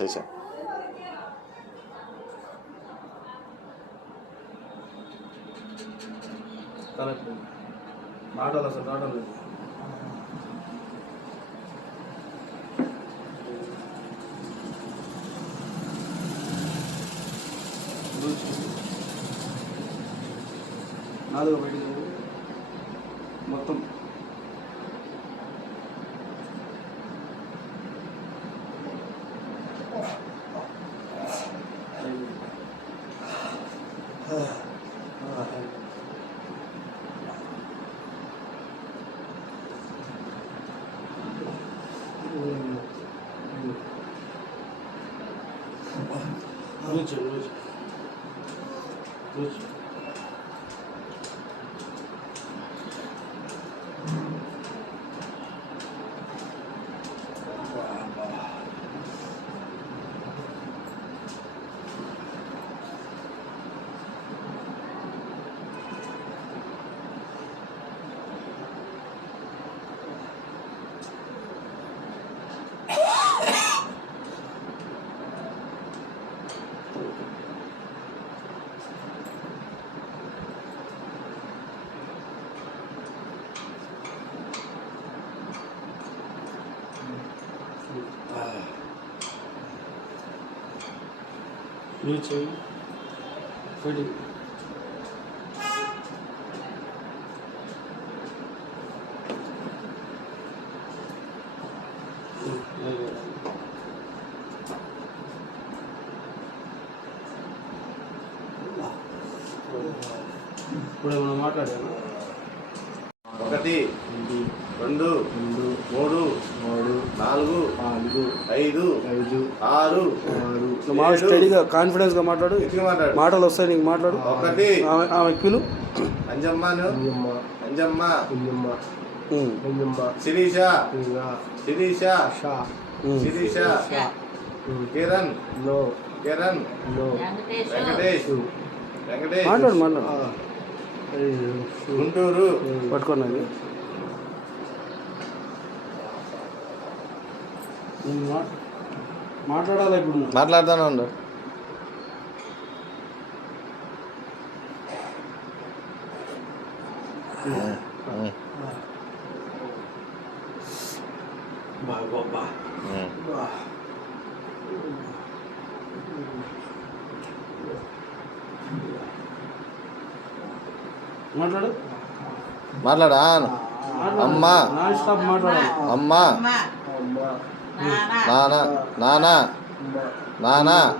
చేసా కరెక్ట్. ఆడాలి అసలు మాటలు నాలుగు 그렇지, 그렇지. 그렇지. చెయ్యి పెట్టి ఇప్పుడు ఏమైనా మాట్లాడాను ఒకటి రెండు రెండు మూడు మూడు నాలుగు నాలుగు ఐదు ఐదు ఆరు ఆరు నువ్వు మాట్లాడు కాన్ఫిడెన్స్గా మాట్లాడు. మాటలు వస్తాయి నీకు మాట్లాడు. ఒకటి. ఆమె ఆమె పిలు అంజమ్మను అంజమ్మ. అంజమ్మ. శిరీష. శిరీష. శిరీష. కిరణ్. లో కిరణ్. లో వెంకటేష్. వెంకటేష్. మాట్లాడు మాట్లాడు. గుంటూరు. పట్టుకున్నది మాట్లాడాలి ఇప్పుడు. మాట్లాడుతూనే ఉండు. మాట్లాడు. మాట్లాడా? మాట్లాడు. అమ్మా. నానా నానా నానా.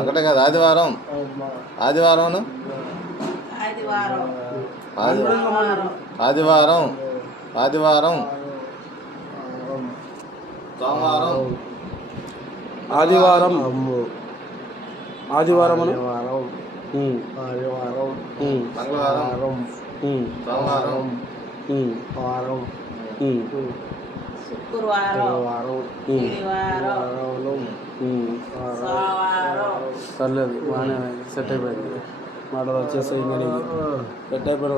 ఒకటే కదా ఆదివారం. ఆదివారం ఆదివారం. ఆదివారం. సోమవారం. ఆదివారం. ఆదివారం ఆదివారం. సోమవారం. వారం సర్లేదు బాగానే సెట్ అయిపోయింది. మాటలు వచ్చేసాయి మరి సెట్ అయిపోయినా